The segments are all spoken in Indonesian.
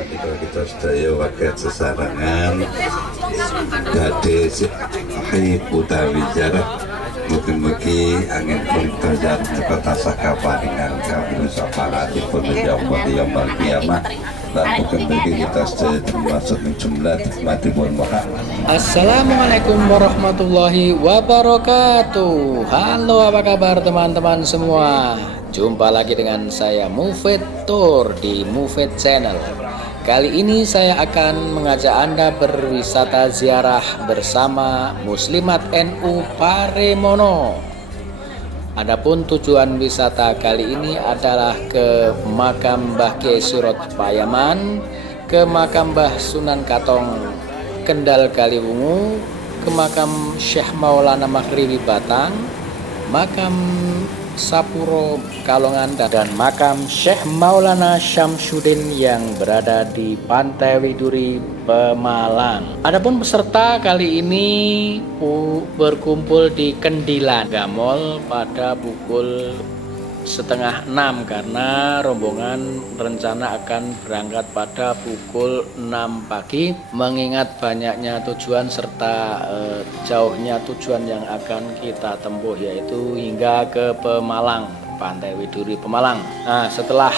Ketika kita sedaya waket sesarangan gadis haib utawi jarak mugi-mugi angin kulita dan kota sakapa dengan kami saparatipun yaumul qiyamah dan mugi-mugi kita sedaya termasuk jumlah nikmatipun Muhammad. Assalamualaikum warahmatullahi wabarakatuh. Halo, apa kabar teman-teman semua? Jumpa lagi dengan saya Mufid Tour di Mufid Channel. Kali ini saya akan mengajak Anda berwisata ziarah bersama Muslimat NU Paremono. Adapun tujuan wisata kali ini adalah ke makam Mbah Kyai Sirot Payaman, ke makam Mbah Sunan Katong Kendal Kaliwungu, ke makam Syekh Maulana Maghribi Batang, makam Sapuro Kalongan, dan makam Syekh Maulana Syamsuddin yang berada di Pantai Widuri Pemalang. Adapun peserta kali ini berkumpul di Kendilan Gamol pada pukul 5:30 karena rombongan rencana akan berangkat pada pukul 6 pagi mengingat banyaknya tujuan serta jauhnya tujuan yang akan kita tempuh, yaitu hingga ke Pemalang, Pantai Widuri Pemalang. Nah, setelah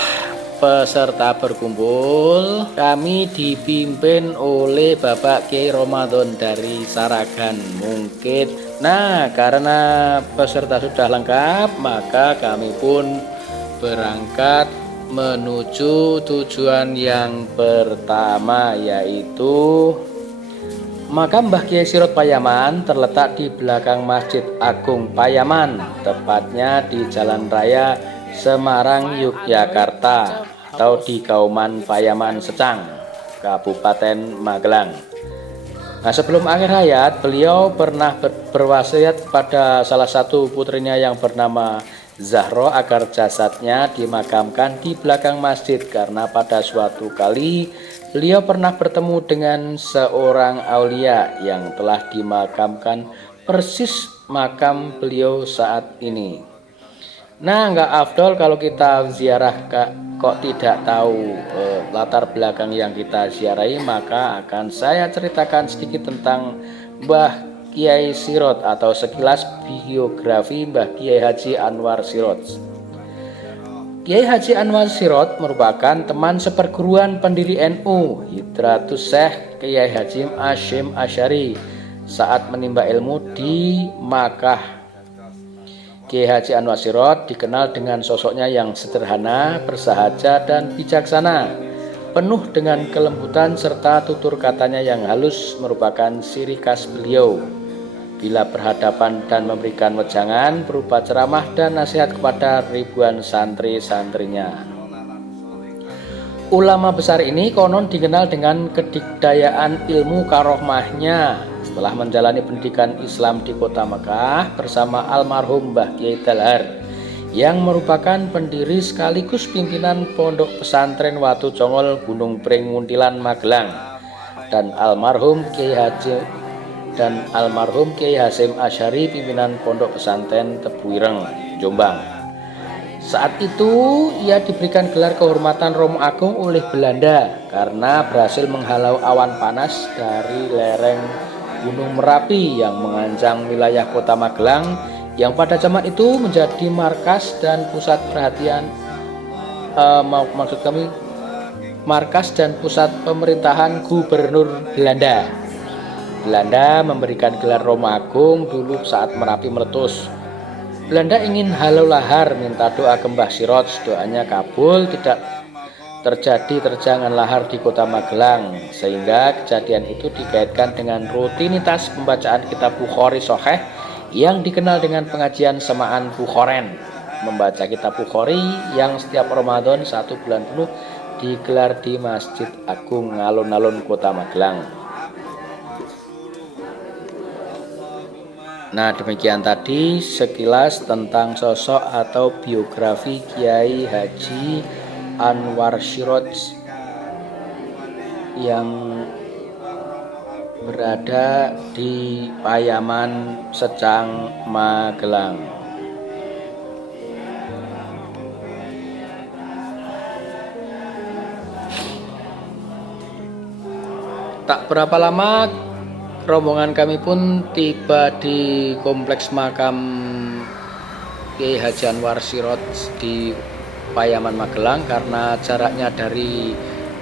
peserta berkumpul, kami dipimpin oleh Bapak Kyai Ramadan dari Saragan Mungkit. Nah, karena peserta sudah lengkap, maka kami pun berangkat menuju tujuan yang pertama, yaitu makam Mbah Kyai Sirot Payaman terletak di belakang Masjid Agung Payaman, tepatnya di Jalan Raya Semarang, Yogyakarta, atau di Kauman Payaman Secang, Kabupaten Magelang. Nah, sebelum akhir hayat, beliau pernah berwasiat pada salah satu putrinya yang bernama Zahro agar jasadnya dimakamkan di belakang masjid, karena pada suatu kali beliau pernah bertemu dengan seorang aulia yang telah dimakamkan persis makam beliau saat ini. Nah, nggak afdol kalau kita ziarah kok tidak tahu latar belakang yang kita ziarahi, maka akan saya ceritakan sedikit tentang Mbah Kyai Sirot atau sekilas biografi Mbah Kyai Haji Anwar Sirot. Kyai Haji Anwar Sirot merupakan teman seperguruan pendiri NU, Hidratus Syekh Kyai Haji Hashim Asy'ari saat menimba ilmu di Makkah. Kyai Haji Anwar Sirot dikenal dengan sosoknya yang sederhana, bersahaja, dan bijaksana, penuh dengan kelembutan serta tutur katanya yang halus merupakan ciri khas beliau bila berhadapan dan memberikan wejangan berupa ceramah dan nasihat kepada ribuan santri-santrinya. Ulama besar ini konon dikenal dengan kedikdayaan ilmu karohmahnya. Setelah menjalani pendidikan Islam di kota Makkah bersama almarhum Mbah Kyai Dalhar yang merupakan pendiri sekaligus pimpinan Pondok Pesantren Watu Congol Gunung Pring Muntilan Magelang, dan almarhum Kyai Hasyim Asy'ari pimpinan Pondok Pesantren Tebuireng, Jombang. Saat itu ia diberikan gelar kehormatan Romo Agung oleh Belanda karena berhasil menghalau awan panas dari lereng Gunung Merapi yang mengancam wilayah kota Magelang yang pada zaman itu menjadi markas dan pusat perhatian markas dan pusat pemerintahan Gubernur Belanda. Belanda memberikan gelar Romo Agung dulu saat Merapi meletus. Belanda ingin halau lahar, minta doa ke Mbah Sirot, doanya kabul, tidak terjadi terjangan lahar di kota Magelang, sehingga kejadian itu dikaitkan dengan rutinitas pembacaan kitab Bukhari Sahih yang dikenal dengan pengajian semaan Bukhoren. Membaca kitab Bukhari yang setiap Ramadan 1 bulan penuh digelar di Masjid Agung Alun-alun kota Magelang. Nah, demikian tadi sekilas tentang sosok atau biografi Kyai Haji Anwar Sirot yang berada di Payaman Secang, Magelang. Tak berapa lama rombongan kami pun tiba di kompleks makam Kiai Haji Anwar Sirot di Payaman Magelang, karena jaraknya dari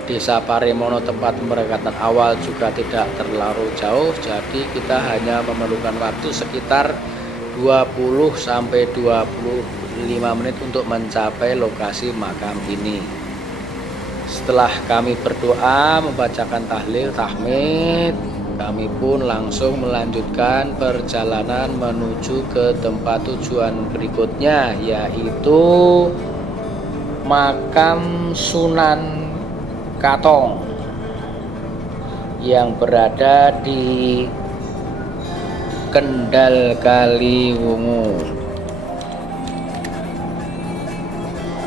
Desa Paremono tempat pemberangkatan awal juga tidak terlalu jauh, jadi kita hanya memerlukan waktu sekitar 20 sampai 25 menit untuk mencapai lokasi makam ini. Setelah kami berdoa, membacakan tahlil, tahmid, kami pun langsung melanjutkan perjalanan menuju ke tempat tujuan berikutnya, yaitu makam Sunan Katong yang berada di Kendal Kaliwungu.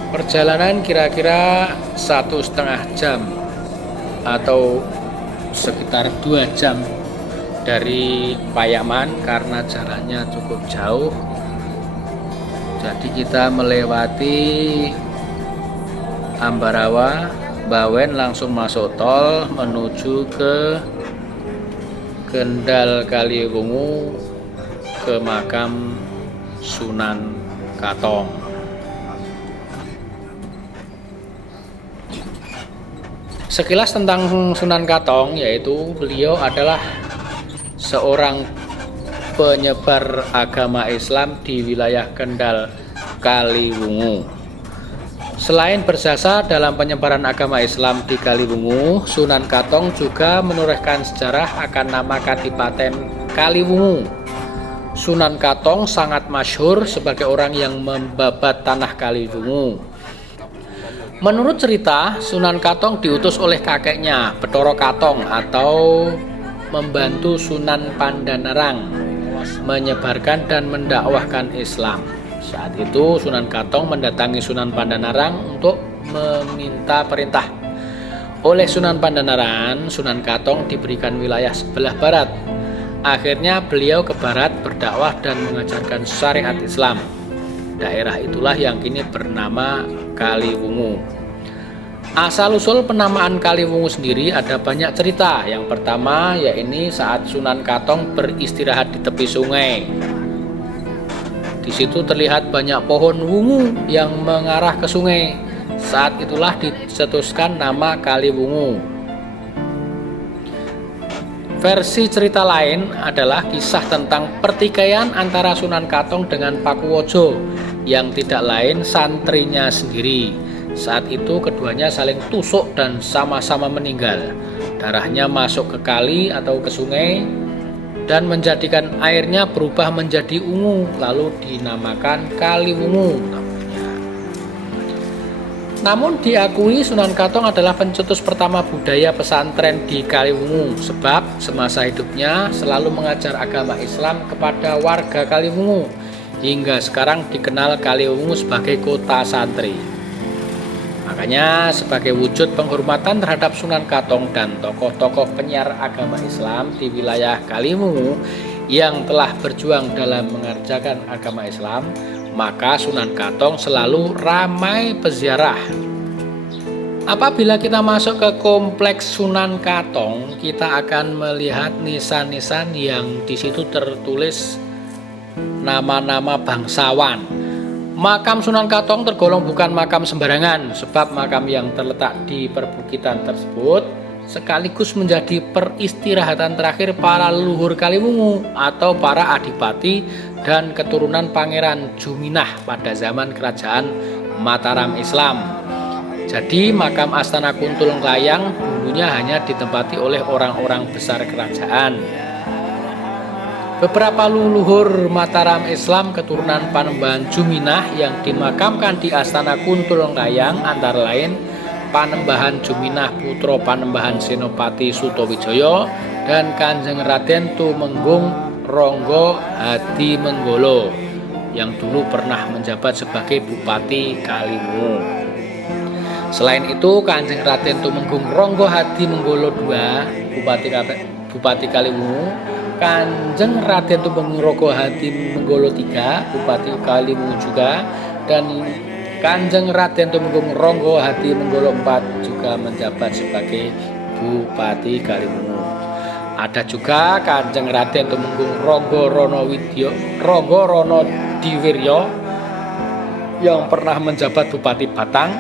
Perjalanan kira-kira 1,5 jam atau sekitar 2 jam dari Payaman karena jaraknya cukup jauh. Jadi kita melewati Ambarawa, Bawen, langsung masuk tol menuju ke Kendal Kaliwungu, ke makam Sunan Katong. Sekilas tentang Sunan Katong, yaitu beliau adalah seorang penyebar agama Islam di wilayah Kendal Kaliwungu. Selain berjasa dalam penyebaran agama Islam di Kaliwungu, Sunan Katong juga menorehkan sejarah akan nama Kadipaten Kaliwungu. Sunan Katong sangat masyhur sebagai orang yang membabat tanah Kaliwungu. Menurut cerita, Sunan Katong diutus oleh kakeknya, Bathara Katong, atau membantu Sunan Pandanarang menyebarkan dan mendakwahkan Islam. Saat itu Sunan Katong mendatangi Sunan Pandanarang untuk meminta perintah. Oleh Sunan Pandanarang, Sunan Katong diberikan wilayah sebelah barat. Akhirnya beliau ke barat berdakwah dan mengajarkan syariat Islam. Daerah itulah yang kini bernama Kaliwungu. Asal-usul penamaan Kaliwungu sendiri ada banyak cerita. Yang pertama, yaitu saat Sunan Katong beristirahat di tepi sungai. Di situ terlihat banyak pohon wungu yang mengarah ke sungai. Saat itulah dicetuskan nama Kaliwungu. Versi cerita lain adalah kisah tentang pertikaian antara Sunan Katong dengan Pakuwojo, yang tidak lain santrinya sendiri. Saat itu keduanya saling tusuk dan sama-sama meninggal. Darahnya masuk ke kali atau ke sungai dan menjadikan airnya berubah menjadi ungu, lalu dinamakan Kaliwungu namanya. Namun diakui Sunan Katong adalah pencetus pertama budaya pesantren di Kaliwungu, sebab semasa hidupnya selalu mengajar agama Islam kepada warga Kaliwungu. Hingga sekarang dikenal Kaliwungu sebagai kota santri. Makanya sebagai wujud penghormatan terhadap Sunan Katong dan tokoh-tokoh penyiar agama Islam di wilayah Kaliwungu yang telah berjuang dalam mengerjakan agama Islam, maka Sunan Katong selalu ramai peziarah. Apabila kita masuk ke kompleks Sunan Katong, kita akan melihat nisan-nisan yang di situ tertulis nama-nama bangsawan. Makam Sunan Katong tergolong bukan makam sembarangan, sebab makam yang terletak di perbukitan tersebut sekaligus menjadi peristirahatan terakhir para leluhur Kaliwungu atau para adipati dan keturunan Pangeran Juminah pada zaman kerajaan Mataram Islam. Jadi makam Astana Kuntul Nglayang dulunya hanya ditempati oleh orang-orang besar kerajaan. Beberapa leluhur Mataram Islam keturunan Panembahan Juminah yang dimakamkan di Astana Kuntul Nglayang antara lain Panembahan Juminah putra Panembahan Senopati Sutowijoyo dan Kanjeng Raden Tumenggung Ronggo Hadimenggolo yang dulu pernah menjabat sebagai Bupati Kaliwungu. Selain itu, Kanjeng Raden Tumenggung Ronggo Hadimenggolo II, Bupati Kaliwungu, Kanjeng Raden Tumenggung Ronggo Hadimenggolo III, Bupati Kaliwungu juga, dan Kanjeng Raden Tumenggung Ronggo Hadimenggolo IV juga menjabat sebagai Bupati Kaliwungu. Ada juga Kanjeng Raden Tumenggung Ronggo Diwiryo yang pernah menjabat Bupati Batang,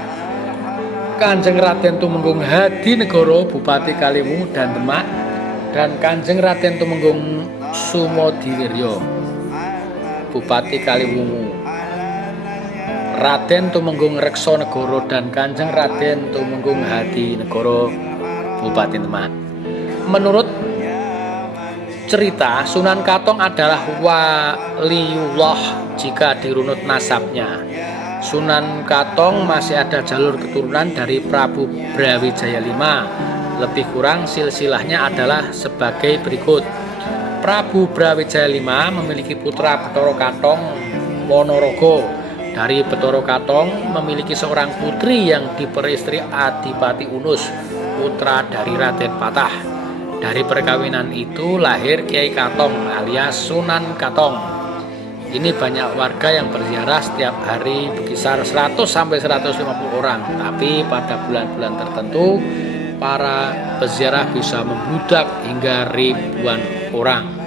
Kanjeng Raden Tumenggung Hadinegoro Bupati Kaliwungu dan Demak, dan Kanjeng Raden Tumenggung Sumodiwiryo Bupati Kaliwungu, Raden Tumenggung Reksonegoro dan Kanjeng Raden Tumenggung Hadinegoro Bupati Demak. Menurut cerita, Sunan Katong adalah waliullah jika dirunut nasabnya. Sunan Katong masih ada jalur keturunan dari Prabu Brawijaya V. Lebih kurang silsilahnya adalah sebagai berikut. Prabu Brawijaya V memiliki putra Betara Katong Monorogo. Dari Betara Katong memiliki seorang putri yang diperistri Adipati Unus, putra dari Raden Patah. Dari perkawinan itu lahir Kiai Katong alias Sunan Katong. Ini banyak warga yang berziarah setiap hari berkisar 100 sampai 150 orang. Tapi pada bulan-bulan tertentu para peziarah bisa membludak hingga ribuan orang.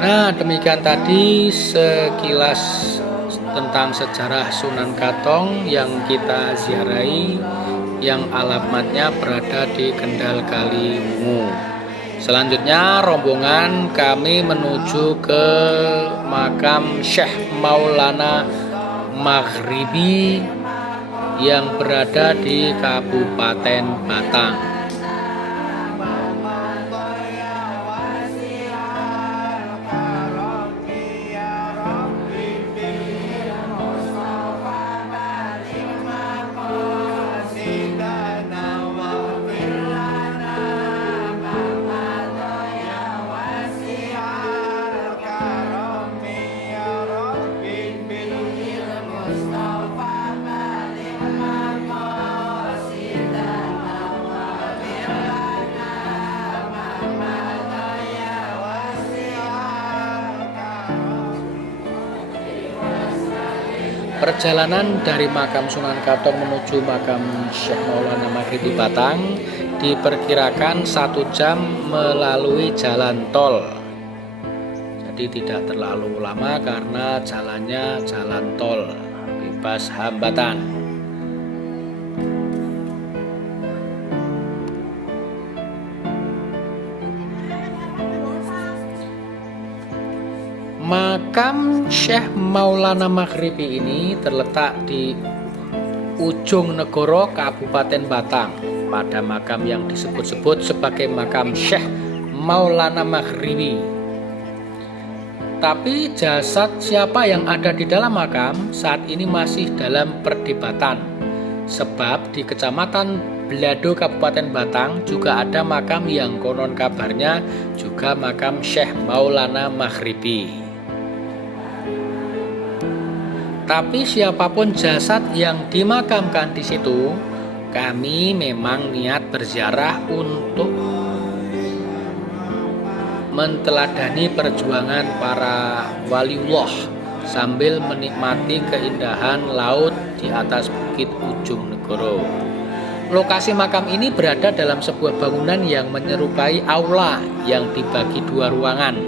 Nah, demikian tadi sekilas tentang sejarah Sunan Katong yang kita ziarahi, yang alamatnya berada di Kendal Kaliwungu. Selanjutnya rombongan kami menuju ke makam Syekh Maulana Maghribi yang berada di Kabupaten Batang. Perjalanan dari makam Sunan Katong menuju makam Syekh Maulana Maghribi Batang diperkirakan 1 jam melalui jalan tol. Jadi tidak terlalu lama karena jalannya jalan tol, bebas hambatan. Makam Syekh Maulana Maghribi ini terletak di ujung negara Kabupaten Batang. Pada makam yang disebut-sebut sebagai makam Syekh Maulana Maghribi. Tapi jasad siapa yang ada di dalam makam saat ini masih dalam perdebatan. Sebab di Kecamatan Blado Kabupaten Batang juga ada makam yang konon kabarnya juga makam Syekh Maulana Maghribi. Tapi siapapun jasad yang dimakamkan di situ, kami memang niat berziarah untuk menteladani perjuangan para waliullah sambil menikmati keindahan laut di atas bukit ujung negoro. Lokasi makam ini berada dalam sebuah bangunan yang menyerupai aula yang dibagi 2 ruangan.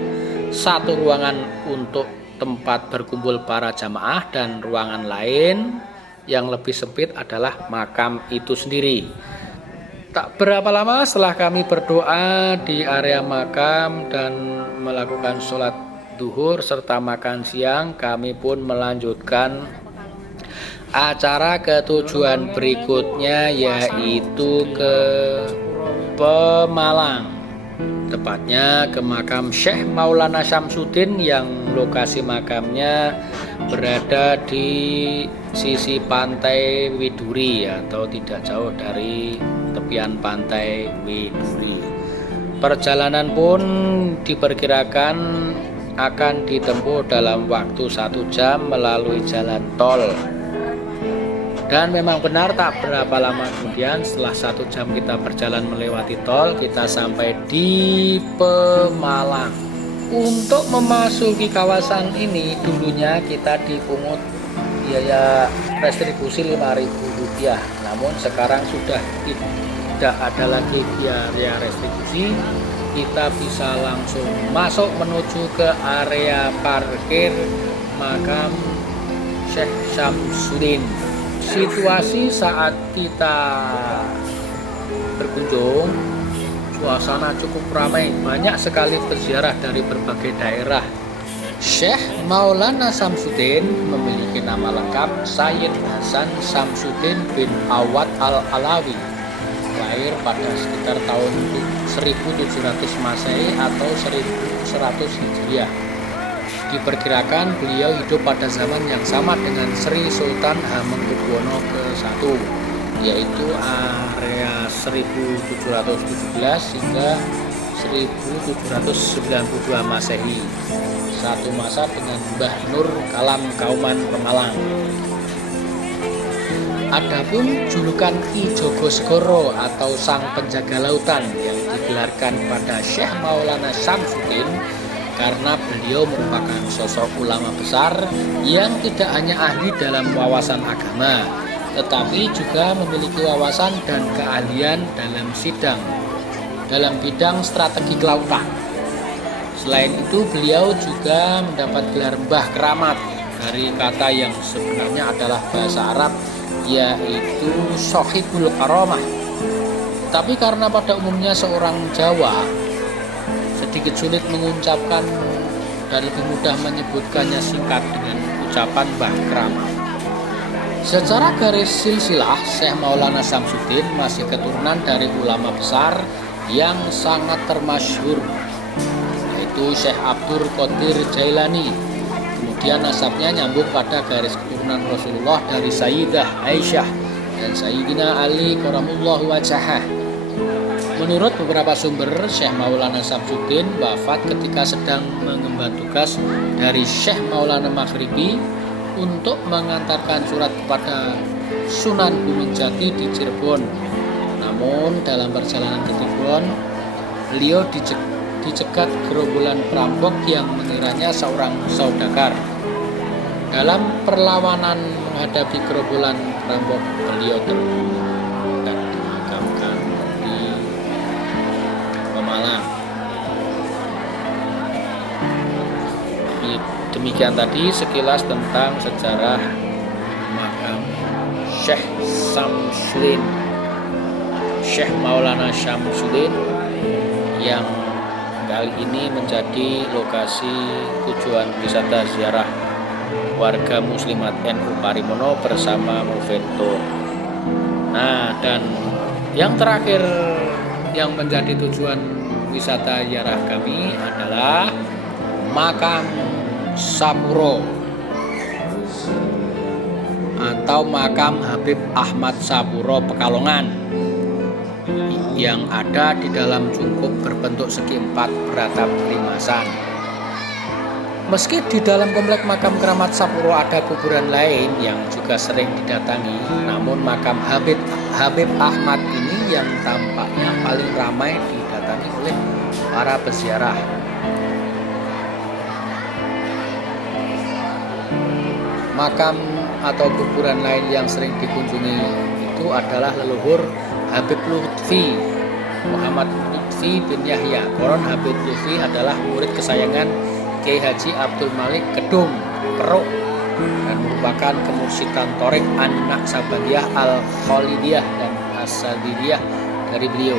Satu ruangan untuk tempat berkumpul para jamaah dan ruangan lain yang lebih sempit adalah makam itu sendiri. Tak berapa lama setelah kami berdoa di area makam dan melakukan sholat duhur serta makan siang, kami pun melanjutkan acara ke tujuan berikutnya, yaitu ke Pemalang. Tepatnya ke makam Syekh Maulana Syamsuddin yang lokasi makamnya berada di sisi pantai Widuri atau tidak jauh dari tepian pantai Widuri. Perjalanan pun diperkirakan akan ditempuh dalam waktu 1 jam melalui jalan tol. Dan memang benar, tak berapa lama kemudian setelah 1 jam kita berjalan melewati tol, kita sampai di Pemalang. Untuk memasuki kawasan ini dulunya kita dipungut biaya retribusi Rp5.000, namun sekarang sudah tidak ada lagi biaya retribusi. Kita bisa langsung masuk menuju ke area parkir makam Syekh Syamsuddin. Situasi saat kita berkunjung, suasana cukup ramai, banyak sekali peziarah dari berbagai daerah. Syekh Maulana Syamsuddin memiliki nama lengkap Sayyid Hasan Syamsuddin bin Awad Al-Alawi, lahir pada sekitar tahun 1700 Masehi atau 1100 Hijriah. Diperkirakan beliau hidup pada zaman yang sama dengan Sri Sultan Hamengkubuwono ke-1, yaitu area 1717 hingga 1792 Masehi, satu masa dengan Mbah Nur Kalam Kauman Pemalang. Adapun julukan Ki Jogosegoro atau Sang Penjaga Lautan yang digelarkan pada Syekh Maulana Syamsuddin karena beliau merupakan sosok ulama besar yang tidak hanya ahli dalam wawasan agama, tetapi juga memiliki wawasan dan keahlian dalam bidang strategi kelautan. Selain itu, beliau juga mendapat gelar Mbah Keramat dari kata yang sebenarnya adalah bahasa Arab, yaitu Sohibul Karamah. Tapi karena pada umumnya seorang Jawa sedikit sulit mengucapkan dan lebih mudah menyebutkannya singkat dengan ucapan Mbah Keramat. Secara garis silsilah, Syekh Maulana Syamsuddin masih keturunan dari ulama besar yang sangat termasyhur, yaitu Syekh Abdul Qadir Jailani. Kemudian nasabnya nyambung pada garis keturunan Rasulullah dari Sayyidah Aisyah dan Sayyidina Ali karamullahu wajhah. Menurut beberapa sumber, Syekh Maulana Syamsuddin wafat ketika sedang mengemban tugas dari Syekh Maulana Maghribi untuk mengantarkan surat kepada Sunan Gunung Jati di Cirebon. Namun dalam perjalanan ke Cirebon, beliau dicegat gerombolan perampok yang mengiranya seorang saudagar. Dalam perlawanan menghadapi gerombolan perampok, beliau terbunuh dan dimakamkan di Pemalang. Demikian tadi sekilas tentang sejarah makam Syekh Syamsuddin, Syekh Maulana Syamsuddin, yang kali ini menjadi lokasi tujuan wisata ziarah warga muslimat NU Parimono bersama Mufetto. Nah, dan yang terakhir yang menjadi tujuan wisata ziarah kami adalah makam Sapuro atau makam Habib Ahmad Sapuro Pekalongan yang ada di dalam cungkup berbentuk segi empat beratap limasan. Meski di dalam komplek makam keramat Sapuro ada kuburan lain yang juga sering didatangi, namun makam Habib Ahmad ini yang tampaknya paling ramai didatangi oleh para peziarah. Makam atau kuburan lain yang sering dikunjungi itu adalah leluhur Habib Lutfi Muhammad Lutfi bin Yahya. Konon Habib Lutfi adalah murid kesayangan Kiai Haji Abdul Malik Kedung Keruk dan merupakan kemursidan Torik anak Sabandiyah Al-Khalidiyah dan As-Sadiriyah dari beliau.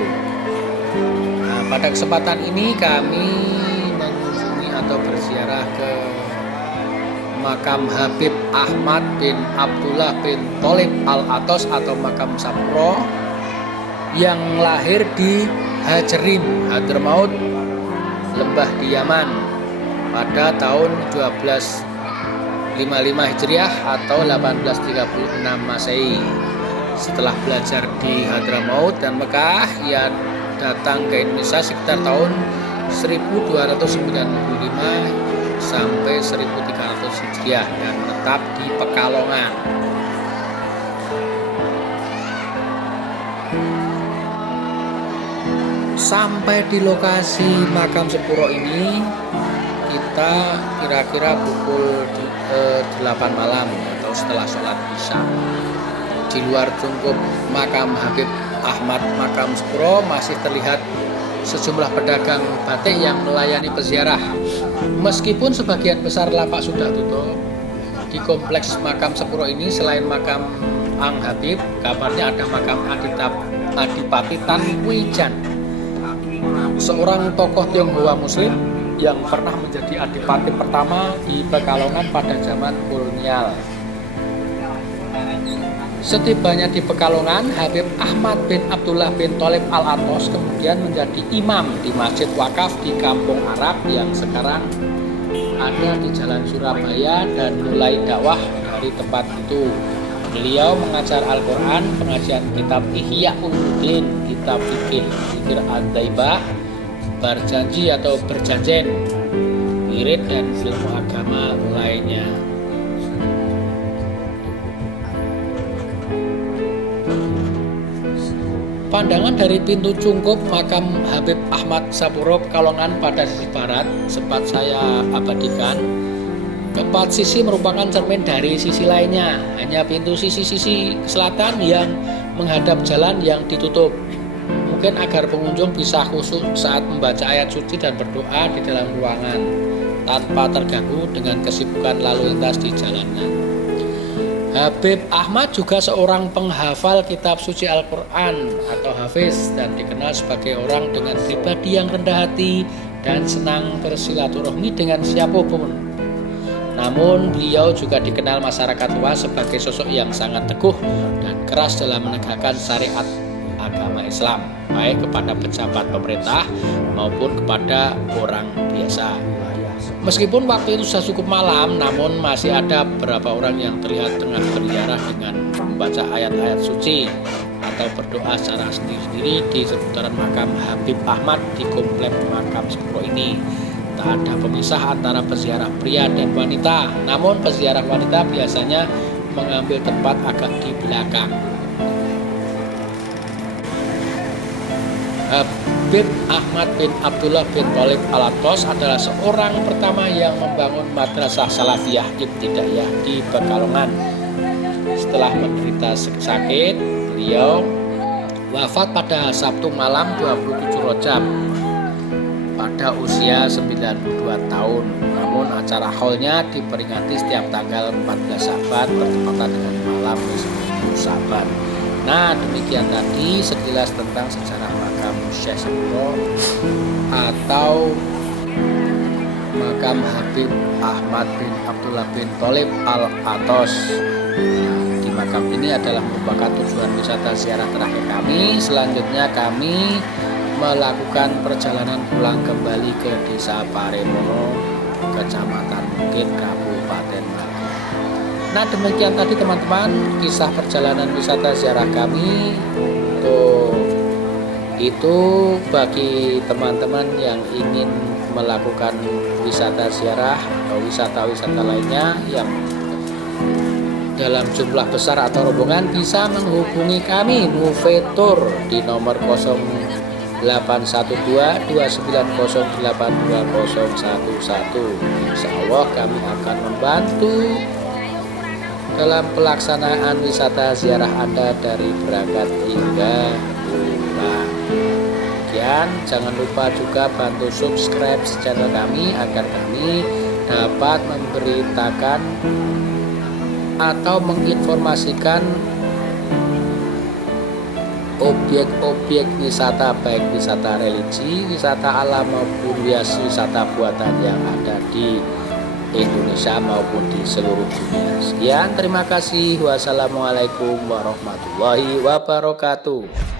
Nah, pada kesempatan ini kami mengunjungi atau berziarah ke makam Habib Ahmad bin Abdullah bin Tholib Al-Atos atau makam Sapuro yang lahir di Hajerim, Hadramaut, Lembah di Yaman pada tahun 1255 Hijriah atau 1836 Masehi. Setelah belajar di Hadramaut dan Mekah, ia datang ke Indonesia sekitar tahun 1295 sampai 1300 Hijriah dan menetap di Pekalongan. Sampai di lokasi makam Sepuro ini kita kira-kira pukul 8 malam atau setelah sholat isya. Di luar cungkup makam Habib Ahmad makam Sepuro masih terlihat sejumlah pedagang batik yang melayani peziarah. Meskipun sebagian besar lapak sudah tutup, di kompleks makam Sepuro ini selain makam Ang Habib, kabarnya ada makam Adipati Tan Wijan, seorang tokoh Tionghoa Muslim yang pernah menjadi adipati pertama di Pekalongan pada zaman kolonial. Setibanya di Pekalongan, Habib Ahmad bin Abdullah bin Tholib Al-Athos kemudian menjadi imam di Masjid Wakaf di Kampung Arab yang sekarang ada di Jalan Surabaya dan mulai dakwah dari tempat itu. Beliau mengajar Al-Quran, pengajian kitab Ihya Ulumuddin, kitab fikih, zikir ad-daibah, berjanji atau berjanjen, wirid dan ilmu agama lainnya. Pandangan dari pintu cungkup makam Habib Ahmad Sepuro Pekalongan pada sisi barat sempat saya abadikan. Keempat sisi merupakan cermin dari sisi lainnya. Hanya pintu sisi selatan yang menghadap jalan yang ditutup. Mungkin agar pengunjung bisa khusyuk saat membaca ayat suci dan berdoa di dalam ruangan tanpa terganggu dengan kesibukan lalu lintas di jalanan. Habib Ahmad juga seorang penghafal kitab suci Al-Quran atau hafiz dan dikenal sebagai orang dengan pribadi yang rendah hati dan senang bersilaturahmi dengan siapapun. Namun beliau juga dikenal masyarakat luas sebagai sosok yang sangat teguh dan keras dalam menegakkan syariat agama Islam, baik kepada pejabat pemerintah maupun kepada orang biasa. Meskipun waktu itu sudah cukup malam, namun masih ada beberapa orang yang terlihat tengah berziarah dengan membaca ayat-ayat suci atau berdoa secara sendiri-sendiri di seputaran makam Habib Ahmad di komplek makam Sepuro ini. Tak ada pemisah antara peziarah pria dan wanita, namun peziarah wanita biasanya mengambil tempat agak di belakang. Habib Ahmad bin Abdullah bin Tholib Al-Athos adalah seorang pertama yang membangun madrasah salafiyah ibtidaiyah di Pekalongan. Setelah menderita sakit, beliau wafat pada Sabtu malam 27 Rajab pada usia 92 tahun. Namun acara haulnya diperingati setiap tanggal 14 Saban bertepatan dengan malam 10 Saban. Nah, demikian tadi sekilas tentang sejarah makam Syekh Sepuro atau makam Habib Ahmad bin Abdullah bin Tholib Al-Athos. Di makam ini adalah merupakan tujuan wisata ziarah terakhir kami. Selanjutnya kami melakukan perjalanan pulang kembali ke Desa Paremono, Kecamatan Bukit, Kabupaten Malang. Nah, demikian tadi teman-teman kisah perjalanan wisata ziarah kami. Itu bagi teman-teman yang ingin melakukan wisata ziarah atau wisata-wisata lainnya yang dalam jumlah besar atau rombongan, bisa menghubungi kami Mufetur di nomor 081229082011. Insya Allah kami akan membantu dalam pelaksanaan wisata ziarah Anda dari berangkat hingga pulang. Kemudian jangan lupa juga bantu subscribe channel kami agar kami dapat memberitakan atau menginformasikan objek-objek wisata, baik wisata religi, wisata alam maupun wisata buatan yang ada di Indonesia maupun di seluruh dunia. Sekian, terima kasih. Wassalamualaikum warahmatullahi wabarakatuh.